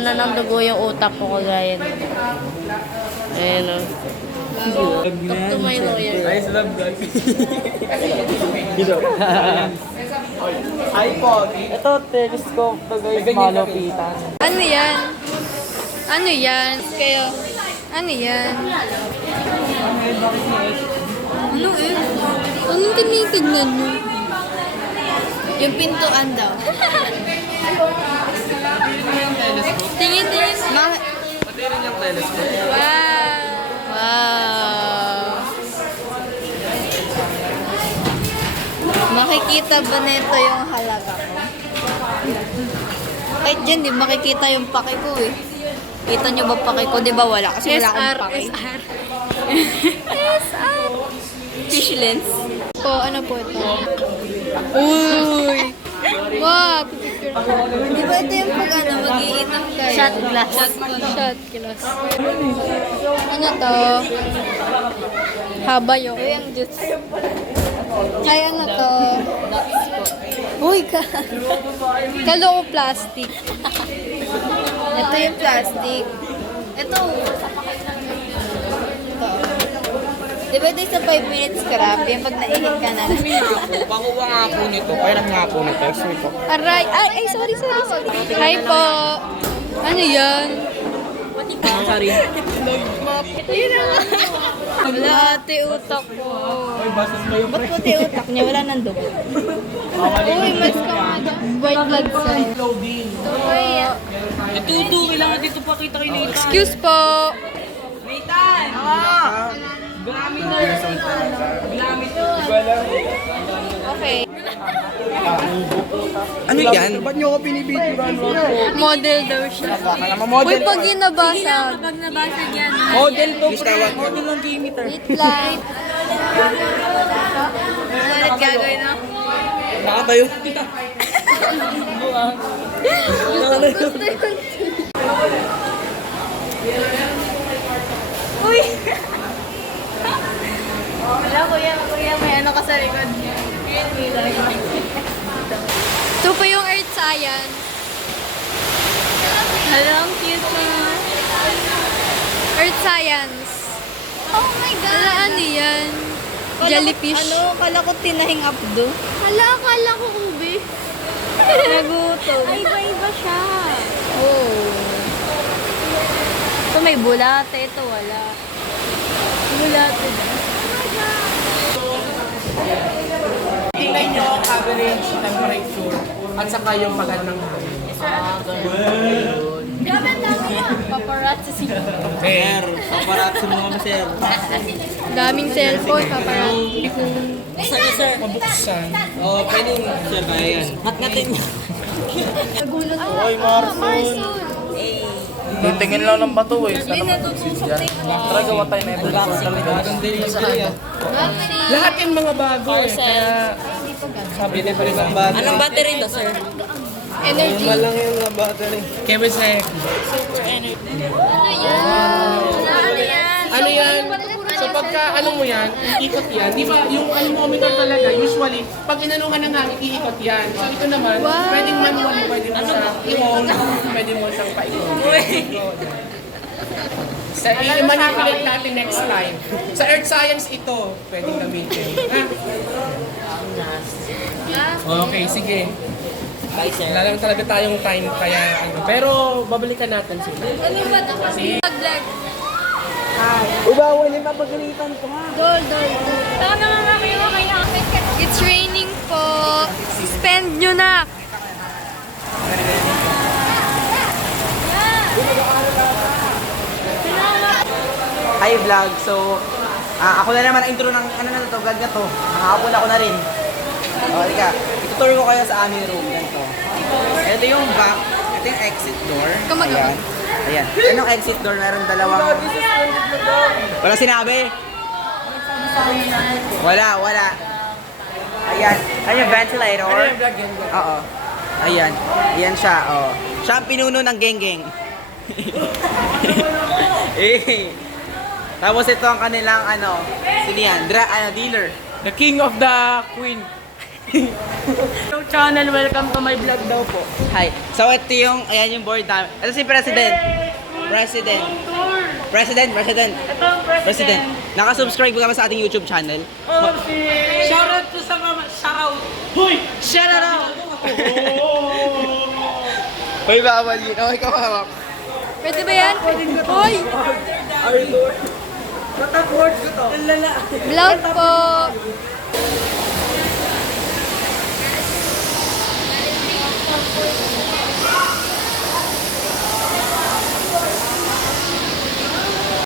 na ng dugo yung utak ko kagaya nun. Ayan o. Talk to my lawyer. Nice love, guys. Dito. iPod. Ito, telescope to guys, malupitan. Ano yan? Ano yan? Kayo? Ano yan? Ano eh? Anong tinitignan nyo? Yung pintuan daw. Tingin. Pati rin yung telescope. Wow! Wow. Makikita ba nito yung halaga ko? Kahit dyan, di makikita yung pake ko eh. Kita nyo ba pake ko? Di ba wala? Kasi wala akong pake. SR! Fish lens. Po, ano po ito? Uy! Wow! Pipicture ko. Di ba ito yung pag ano, mag-iinom kayo? Shot glass. Shot glass. Ano to? Habayo. Ito yung juice. Ay, ano to? Uy, kaloko plastic. Ito yung plastic. Ito. Di ba ito sa 5 minutes scrap? Yung pag naihin ka na. Pakuha nga po nito. Kailan nga po nito? Extra po. Aray! Ay, sorry. Hi po! Ano yan? Sorry. Yun na nga. Wala, ate utak ko. Basas kayo. Ba't puti utak niya? Wala nang dugo. Uy, mas ka nga. White blood cell. Uy, Ito, kailangan dito pakita kay Nathan. Excuse po. okay. Ano yan? Ba't nyo ako pinibituran? Model daw siya. Uy, pag yun nabasag. Model to, pre. Model ng game meter. Wait lang. Ano ulit gagawin mo? Nakatayo. Uy! Wala, kuya, may ano ka sa likod. Ito po yung earth science. Hello, ang cute mo. Earth science. Oh my God! Ala, ano yan? Jellyfish. Kala ko tinahing abdo. Hala, akala ko ube. Nagutom. Ay, iba siya. Oh. Ito may bulate, ito wala. Bulate na. Tingnan nyo ang average temperature at saka yung pagano ng hangin. Paparazzi si Sir, paparazzi mo kami, sir. Daming cellphone, paparazzi. Saan, sir? Mabuksan. Oo, pwede. Sir, kaya yan. Ngat-ngatin niya. Oy, Marson. Titingin lang ng bato eh. Tara, gawa tayo na ito. Lahat yung mga bago eh. Kaya sabi din pa rin ang battery. Anong battery to, sir? Energy. Malang yung mga battery. Kewesek. Ano yan? So pagka ano mo yan, iikot yan. Di ba yung anemometer talaga, usually, pag inanuhan ng hangin, iikot yan. So ito naman, pwedeng manually, pwede mo siya i-hold, pwede mo siyang pa-i-hold. Sa i-manipulate natin next time. Sa Earth Science ito, pwedeng gamitin. Okay, sige. Wala lang talaga tayong time, kaya ano. Pero babalikan natin sila. Ano ba ito? Vlog. Ubawal yung papagalitan ko ha. Dol. Tama naman kami yung It's raining po. Suspend nyo na. Hi vlog, so ako na naman ang intro ng ano na to, vlog na to. Nakakapon ako na rin. O, halika. Ituturo ko kayo sa aming room. Ganito. Ito yung back, ito yung exit door. Kamag-kamag. Ayan. Anong exit door? Meron dalawang... Wala sinabi? Wala. Ayan. Ayan yung ventilator. Oo. Ayan. Ayan siya. Oh. Siya ang pinuno ng geng-geng. Tapos ito ang kanilang ano, sino yan? Dealer. The king of the queen. Hello channel, welcome to my vlog daw po. Hi. So ito yung, ayan yung board namin. Ito si President. President. President. Ito ang President. Nakasubscribe ka ba sa ating YouTube channel? Shoutout to sa mama. Shoutout. Hoy! Shoutout! Hoy, bawal yun. Oh, ikaw hawak. Pwede ba yan? Hoy! Tatapword ko to. Vlog po!